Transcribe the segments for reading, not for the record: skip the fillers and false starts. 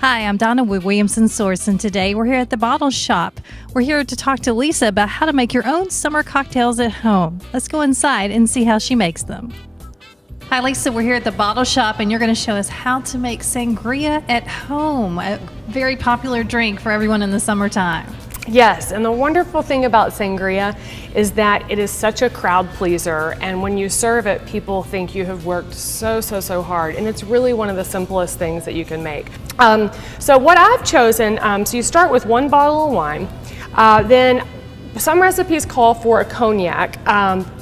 Hi, I'm Donna with Williamson Source, and today we're here at the Bottle Shop. We're here to talk to Lisa about how to make your own summer cocktails at home. Let's go inside and see how she makes them. Hi, Lisa. We're here at the Bottle Shop, and you're going to show us how to make sangria at home, a very popular drink for everyone in the summertime. Yes, and the wonderful thing about sangria is that it is such a crowd pleaser, and when you serve it, people think you have worked so hard, and it's really one of the simplest things that you can make. So what I've chosen, so you start with 1 bottle of wine, then some recipes call for a cognac.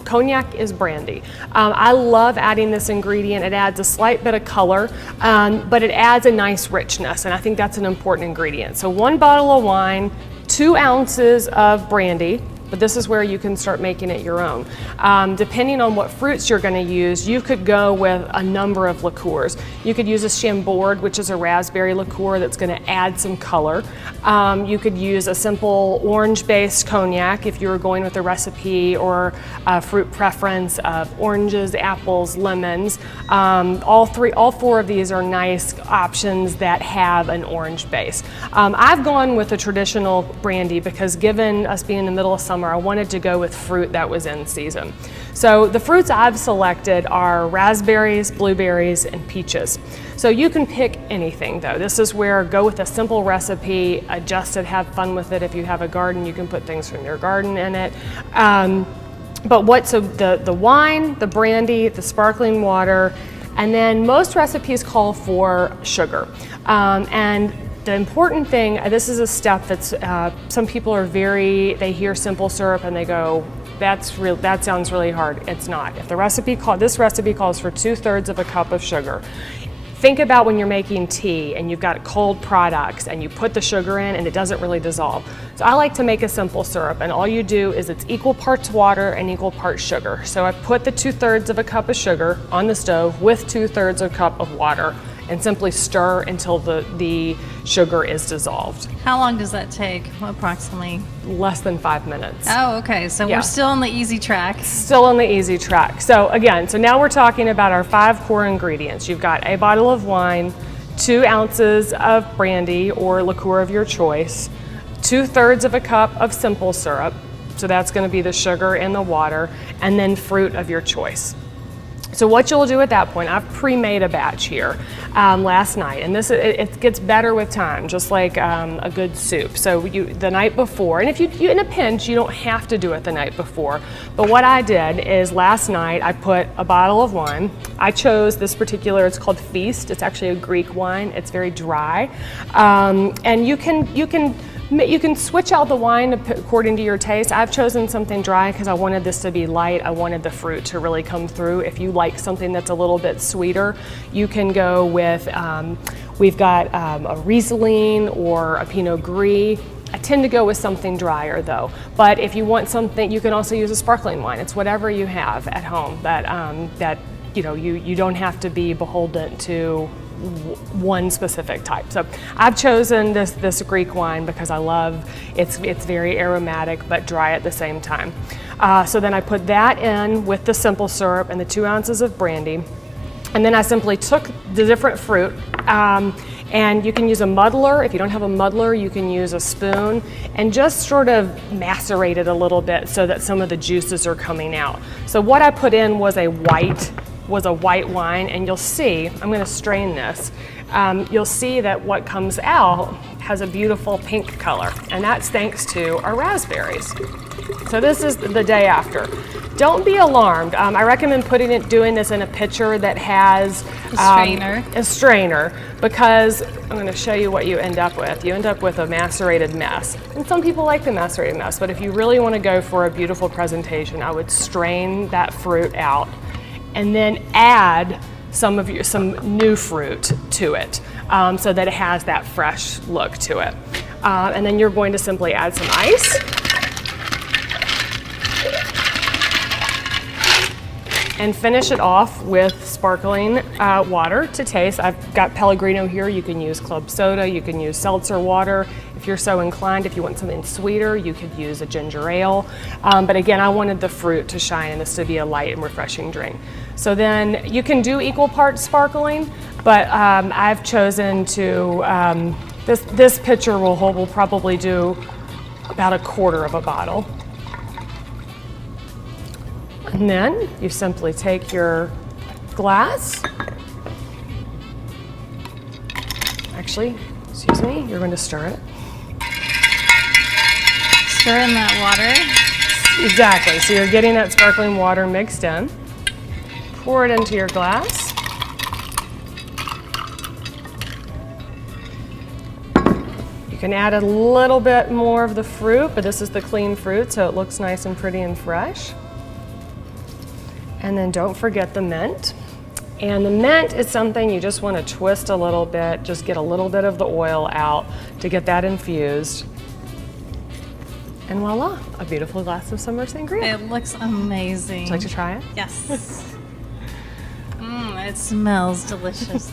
Cognac is brandy. I love adding this ingredient. It adds a slight bit of color, but it adds a nice richness, and I think that's an important ingredient. So 1 bottle of wine, 2 ounces of brandy, but this is where you can start making it your own. Depending on what fruits you're going to use, you could go with a number of liqueurs. You could use a Chambord, which is a raspberry liqueur that's going to add some color. You could use a simple orange-based cognac if you were going with a recipe or a fruit preference of oranges, apples, lemons. All 4 of these are nice options that have an orange base. I've gone with a traditional brandy because given us being in the middle of summer, I wanted to go with fruit that was in season. So the fruits I've selected are raspberries, blueberries, and peaches. So you can pick anything though. This is where go with a simple recipe, adjust it, have fun with it. If you have a garden, you can put things from your garden in it. So the wine, the brandy, the sparkling water, and then most recipes call for sugar. And the important thing, this is a step that's, some people are they hear simple syrup and they go, that sounds really hard. It's not. If this recipe calls for 2/3 of a cup of sugar. Think about when you're making tea and you've got cold products and you put the sugar in and it doesn't really dissolve. So I like to make a simple syrup, and all you do is it's equal parts water and equal parts sugar. So I put the 2/3 of a cup of sugar on the stove with 2/3 of a cup of water and simply stir until the sugar is dissolved. How long does that take, approximately? Less than 5 minutes. Oh, okay, so Yeah. We're still on the easy track. Still on the easy track. So again, now we're talking about our 5 core ingredients. You've got a bottle of wine, 2 ounces of brandy or liqueur of your choice, 2/3 of a cup of simple syrup, so that's gonna be the sugar and the water, and then fruit of your choice. So what you'll do at that point, I've pre-made a batch here last night, and it gets better with time, just like a good soup. So the night before, and if you in a pinch, you don't have to do it the night before. But what I did is last night I put a bottle of wine. I chose this particular. It's called Feast. It's actually a Greek wine. It's very dry, and you can switch out the wine according to your taste. I've chosen something dry because I wanted this to be light. I wanted the fruit to really come through. If you like something that's a little bit sweeter, you can go with, we've got a Riesling or a Pinot Gris. I tend to go with something drier though. But if you want something, you can also use a sparkling wine. It's whatever you have at home that you don't have to be beholden to one specific type. So I've chosen this Greek wine because I love it's very aromatic but dry at the same time. So then I put that in with the simple syrup and the 2 ounces of brandy, and then I simply took the different fruit, and you can use a muddler. If you don't have a muddler, you can use a spoon and just sort of macerate it a little bit so that some of the juices are coming out. So what I put in was a white wine, and you'll see, I'm going to strain this, you'll see that what comes out has a beautiful pink color, and that's thanks to our raspberries. So this is the day after. Don't be alarmed. I recommend doing this in a pitcher that has a strainer, because I'm going to show you what you end up with. You end up with a macerated mess, and some people like the macerated mess, but if you really want to go for a beautiful presentation, I would strain that fruit out and then add some new fruit to it, so that it has that fresh look to it. And then you're going to simply add some ice. And finish it off with sparkling water to taste. I've got Pellegrino here. You can use club soda, you can use seltzer water. If if you're so inclined, if you want something sweeter, you could use a ginger ale. But again, I wanted the fruit to shine and this to be a light and refreshing drink. So then you can do equal parts sparkling, but I've chosen to, this pitcher will probably do about a quarter of a bottle. And then you simply take your glass. Actually, excuse me, you're going to stir it. Stir in that water. Exactly, so you're getting that sparkling water mixed in. Pour it into your glass. You can add a little bit more of the fruit, but this is the clean fruit, so it looks nice and pretty and fresh. And then don't forget the mint. And the mint is something you just want to twist a little bit, just get a little bit of the oil out to get that infused. And voila, a beautiful glass of summer sangria. It looks amazing. Would you like to try it? Yes. It smells delicious.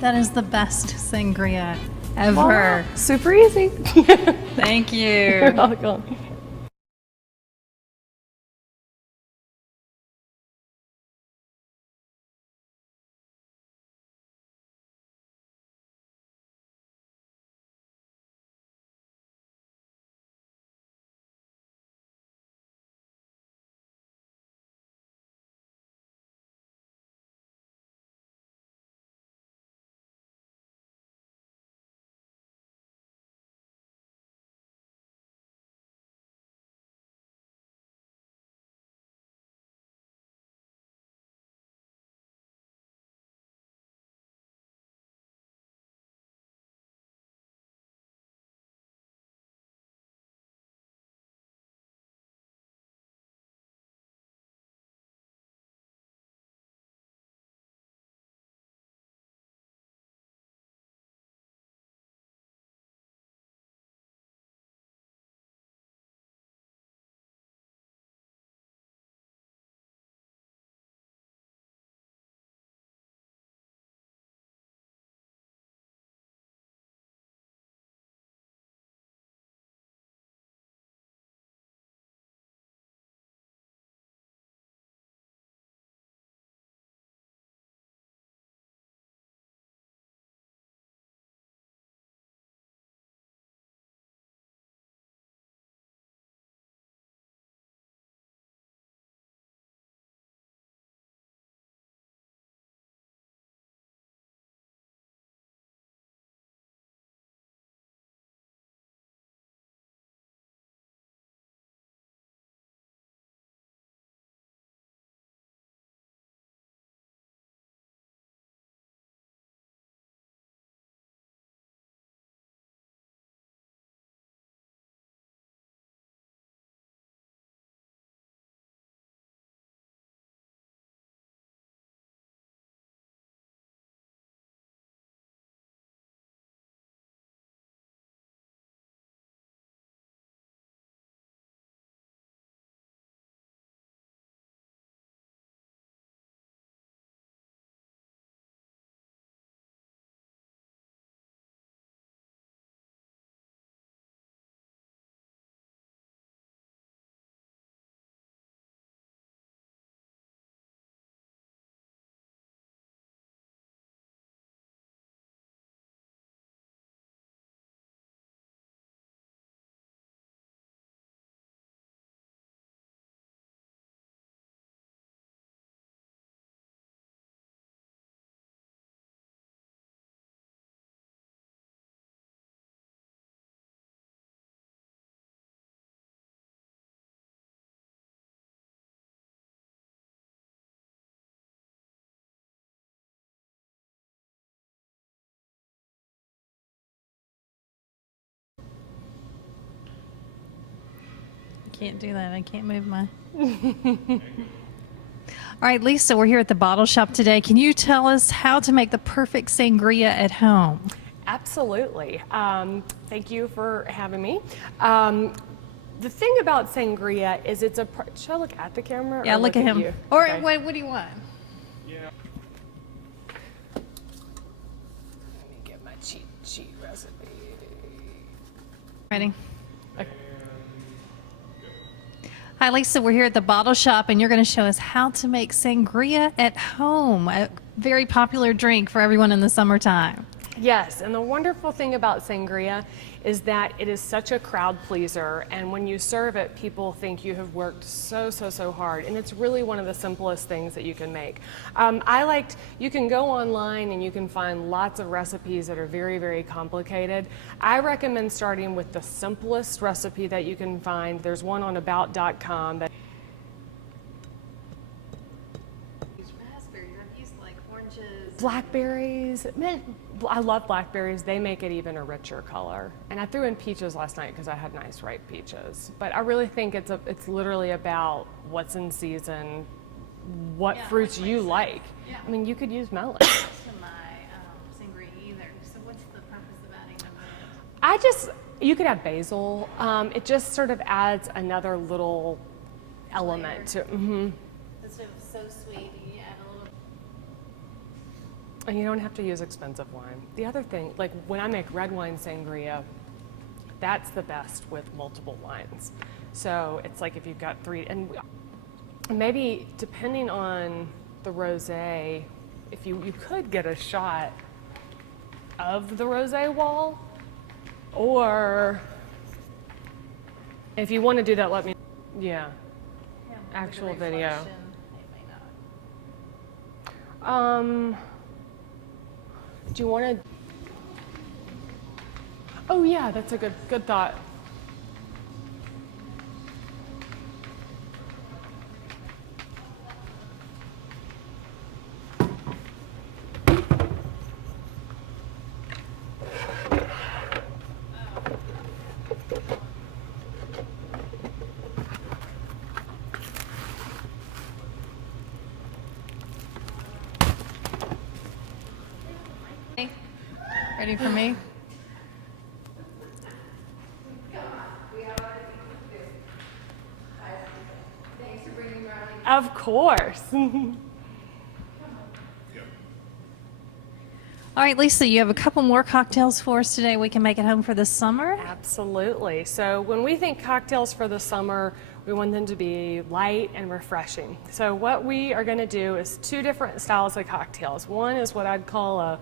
That is the best sangria ever. Voila, super easy. Thank you. You're welcome. Can't do that. I can't move my. All right, Lisa, we're here at the bottle shop today. Can you tell us how to make the perfect sangria at home? Absolutely. Thank you for having me. The thing about sangria is it's a. Should I look at the camera? Yeah, or look at him. you? Or Okay. wait, what do you want? Let me get my Ready? Okay. Hi, Lisa. We're here at the bottle shop, and you're going to show us how to make sangria at home, a very popular drink for everyone in the summertime. Yes, and the wonderful thing about sangria is that it is such a crowd pleaser, and when you serve it, people think you have worked so hard, and it's really one of the simplest things that you can make. You can go online and you can find lots of recipes that are very complicated. I recommend starting with the simplest recipe that you can find. There's one on about.com that blackberries, man, I love blackberries. They make it even a richer color. And I threw in peaches last night because I had nice ripe peaches. But I really think it's literally about what's in season, what fruits you like. Yeah. I mean, you could use melon. To my sangria either. So what's the purpose of adding them? You could add basil. It just sort of adds another little element to. It's so sweet. You add a little. And you don't have to use expensive wine. The other thing, like when I make red wine sangria, that's the best with multiple wines. So it's like if you've got three, and maybe depending on the rosé, if you could get a shot of the rosé wall, or if you want to do that, let me, yeah, actual video. Do you want to? Oh yeah, that's a good thought. Ready for me? Of course. All right, Lisa, you have a couple more cocktails for us today we can make at home for the summer? Absolutely. So when we think cocktails for the summer, we want them to be light and refreshing. So what we are going to do is two different styles of cocktails. One is what I'd call a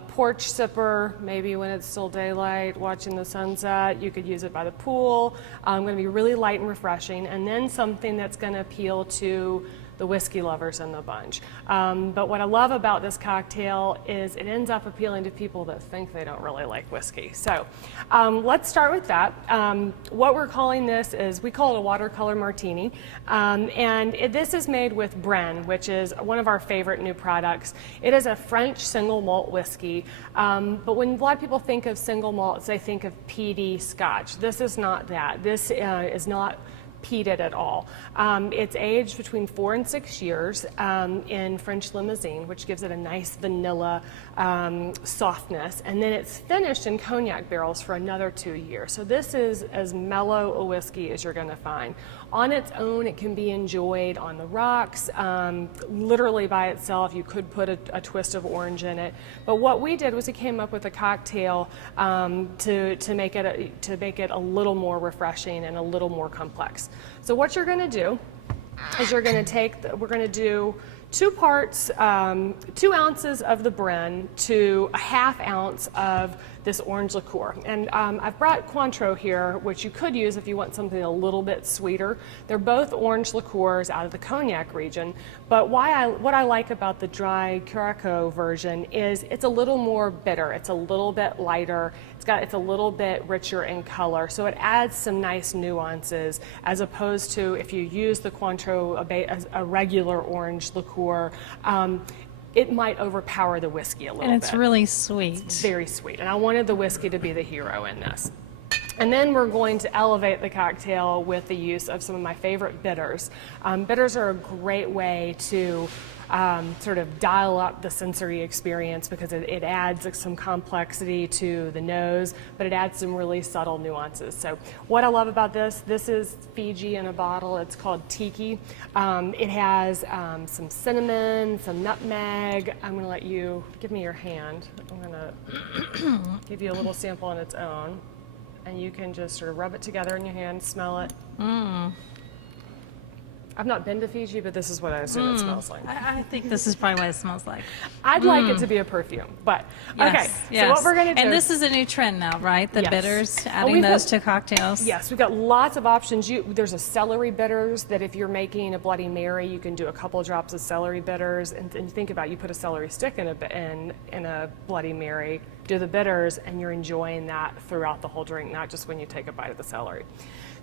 porch sipper, maybe when it's still daylight, watching the sunset. You could use it by the pool. Going to be really light and refreshing. And then something that's going to appeal to the whiskey lovers in the bunch. But what I love about this cocktail is it ends up appealing to people that think they don't really like whiskey. So let's start with that. What we're calling this is, we call it a watercolor martini. This is made with Bren, which is one of our favorite new products. It is a French single malt whiskey. But when a lot of people think of single malts, they think of peaty Scotch. This is not that. This is not peated at all. It's aged between 4 and 6 years in French Limousin, which gives it a nice vanilla softness, and then it's finished in cognac barrels for another 2 years. So this is as mellow a whiskey as you're going to find. On its own, it can be enjoyed on the rocks, literally by itself. You could put a twist of orange in it. But what we did was we came up with a cocktail to make it a little more refreshing and a little more complex. So what you're going to do is you're going to we're going to do 2 parts, 2 ounces of the Bren to a ½ ounce of this orange liqueur. And I've brought Cointreau here, which you could use if you want something a little bit sweeter. They're both orange liqueurs out of the cognac region. But what I like about the dry Curaçao version is it's a little more bitter. It's a little bit lighter. It's a little bit richer in color. So it adds some nice nuances as opposed to if you use the Cointreau, a regular orange liqueur, it might overpower the whiskey a little bit. And it's really sweet. It's very sweet. And I wanted the whiskey to be the hero in this. And then we're going to elevate the cocktail with the use of some of my favorite bitters. Bitters are a great way to sort of dial up the sensory experience because it adds some complexity to the nose, but it adds some really subtle nuances. So what I love about this is Fiji in a bottle. It's called Tiki. It has some cinnamon, some nutmeg. I'm going to let you give me your hand. I'm going to give you a little sample on its own. and you can just sort of rub it together in your hand, smell it. I've not been to Fiji, but this is what I assume it smells like. I think this is probably what it smells like. I'd like it to be a perfume, but okay. Yes. So what we're going to do, and this is a new trend now, right? The Yes. bitters, And adding we've those got- to cocktails. Yes, we've got lots of options. There's a celery bitters that if you're making a Bloody Mary, you can do a couple of drops of celery bitters. And think about it, you put a celery stick in a Bloody Mary, do the bitters, and you're enjoying that throughout the whole drink, not just when you take a bite of the celery.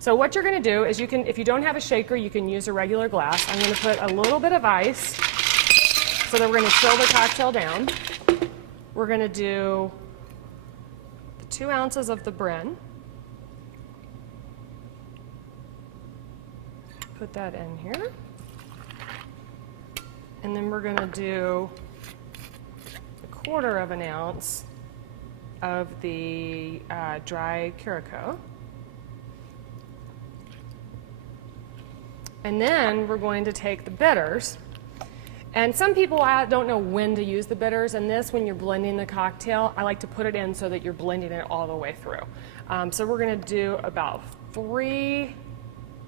So what you're going to do is if you don't have a shaker, you can use a regular glass. I'm going to put a little bit of ice so that we're going to chill the cocktail down. We're going to do 2 ounces of the Brenne. Put that in here. And then we're going to do 1/4 ounce of the dry Curaçao. And then we're going to take the bitters. And some people don't know when to use the bitters. And this, when you're blending the cocktail, I like to put it in so that you're blending it all the way through. So we're going to do about 3,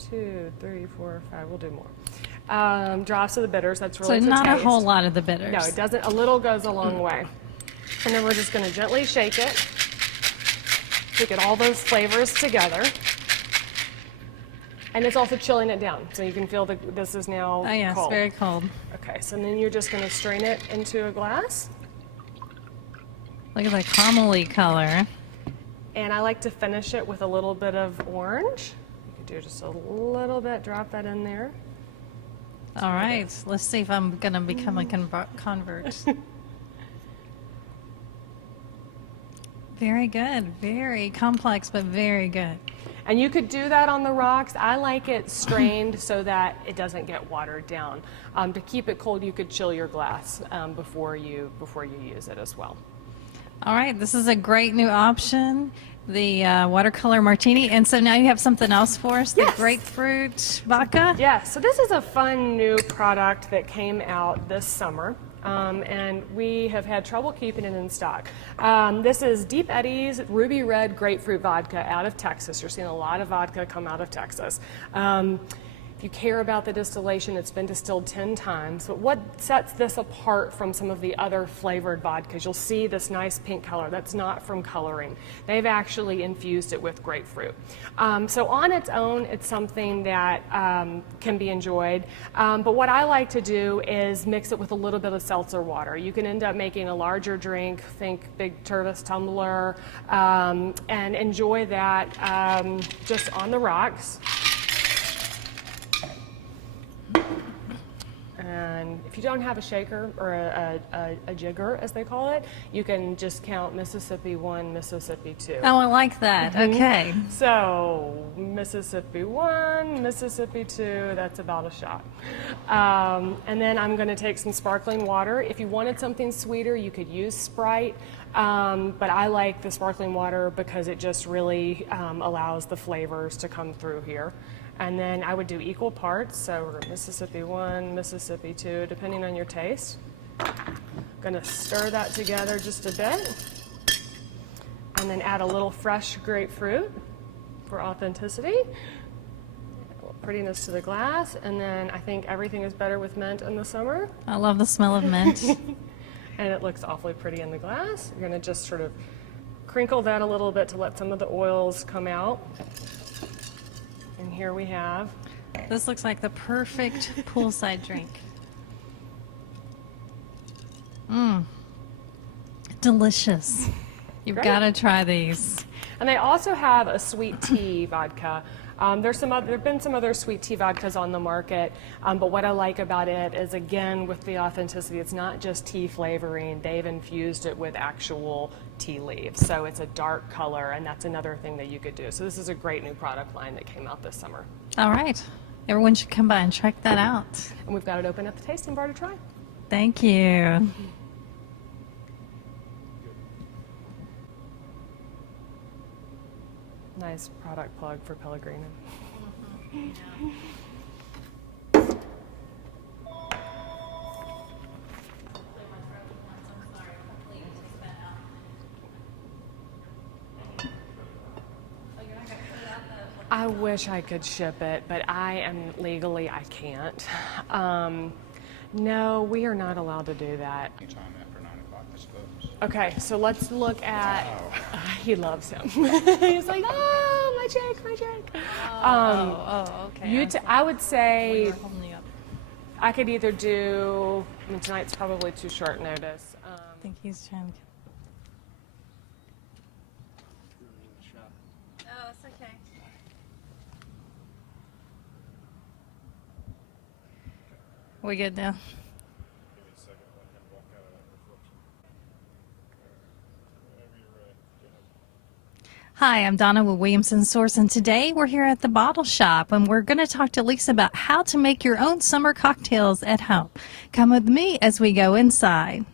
2, 3, 4, 5, we'll do more. Drops of the bitters, that's really So to not a taste. whole lot of the bitters. No, it doesn't. A little goes a long way. And then we're just going to gently shake it to get all those flavors together. And it's also chilling it down, so you can feel this is now Oh yes, cold. very cold. Okay, so then you're just going to strain it into a glass. Look at the caramely color. And I like to finish it with a little bit of orange. You could do just a little bit, drop that in there. All right, let's see if I'm going to become a convert. Very good. Very complex, but very good. And you could do that on the rocks. I like it strained so that it doesn't get watered down. To keep it cold, you could chill your glass before you use it as well. All right, this is a great new option, the watercolor martini. And so now you have something else for us, the Yes. grapefruit vodka? Yeah, so this is a fun new product that came out this summer. And we have had trouble keeping it in stock. This is Deep Eddy's Ruby Red Grapefruit Vodka out of Texas. You're seeing a lot of vodka come out of Texas. If you care about the distillation, it's been distilled 10 times. But what sets this apart from some of the other flavored vodkas? You'll see this nice pink color. That's not from coloring. They've actually infused it with grapefruit. So on its own, it's something that can be enjoyed. But what I like to do is mix it with a little bit of seltzer water. You can end up making a larger drink, think big Tervis tumbler, and enjoy that just on the rocks. And if you don't have a shaker or a jigger, as they call it, you can just count Mississippi 1, Mississippi 2. Oh, I like that. Okay. So Mississippi 1, Mississippi 2, that's about a shot. And then I'm going to take some sparkling water. If you wanted something sweeter, you could use Sprite. But I like the sparkling water because it just really allows the flavors to come through here. And then I would do equal parts, so we're Mississippi 1, Mississippi 2, depending on your taste. Gonna stir that together just a bit. And then add a little fresh grapefruit for authenticity. A little prettiness to the glass. And then I think everything is better with mint in the summer. I love the smell of mint. And it looks awfully pretty in the glass. You're gonna just sort of crinkle that a little bit to let some of the oils come out. And here we have. This looks like the perfect poolside drink. Delicious. You've Great. got to try these. And they also have a sweet tea vodka. There've been some other sweet tea vodkas on the market, but what I like about it is, again, with the authenticity, it's not just tea flavoring. They've infused it with actual tea leaves, so it's a dark color, and that's another thing that you could do. So this is a great new product line that came out this summer. All right. Everyone should come by and check that out. And we've got it open at the tasting bar to try. Thank you. Nice product plug for Pellegrino. I wish I could ship it, but I can't. No, we are not allowed to do that. Anytime after 9 o'clock, I suppose. Okay, so let's look at. He loves him. He's like, oh, my check. Okay. I would say We're holding you up. I could either do. I mean, tonight's probably too short notice. I think he's trying to. Oh, it's okay. We good now? Give me a second, let him walk out of that reflection. Whenever you're ready. Hi, I'm Donna with Williamson Source, and today we're here at the Bottle Shop, and we're going to talk to Lisa about how to make your own summer cocktails at home. Come with me as we go inside.